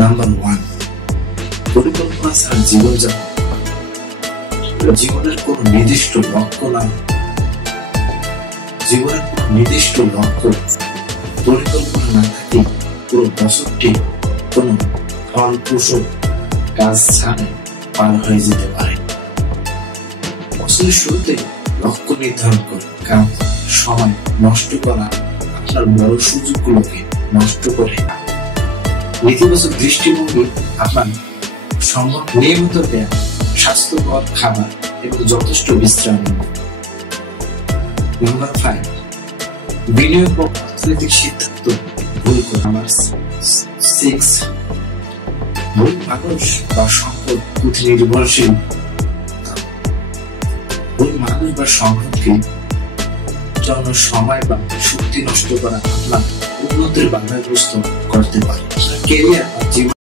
Number 1, পরিকল্পনা ছাড়া জীবনযাপন। জীবনের কোন নির্দিষ্ট লক্ষ্য না, জীবনের কোন নির্দিষ্ট লক্ষ্য পরিকল্পনা না থাকে পুরো বছরটি কোন ফলপ্রসূ কাজ ছাড়া পার হয়ে যেতে পারে। বছরের শুরুতে লক্ষ্য নির্ধারণ করে, কারণ সময় নষ্ট করা আপনার বড় সুযোগগুলোকে নষ্ট করে। নেতিবাচক দৃষ্টিভঙ্গি আপনার সম্ভব নিয়মিত ব্যায়াম, স্বাস্থ্যকর খাবার এবং যথেষ্ট বিশ্রাম নিন। নাম্বার 5, বিনিয়োগ ও অর্থনৈতিক সিদ্ধান্ত ভুল করে। নাম্বার 6, ভুল মানুষ বা সম্পদ প্রতি নির্ভরশীল। ভুল মানুষ বা সম্পদকে জন্য সময় বা শক্তি নষ্ট করা আপনার উন্নতির বাধাগ্রস্ত করতে পারে। কেরিয়ার বা জীবন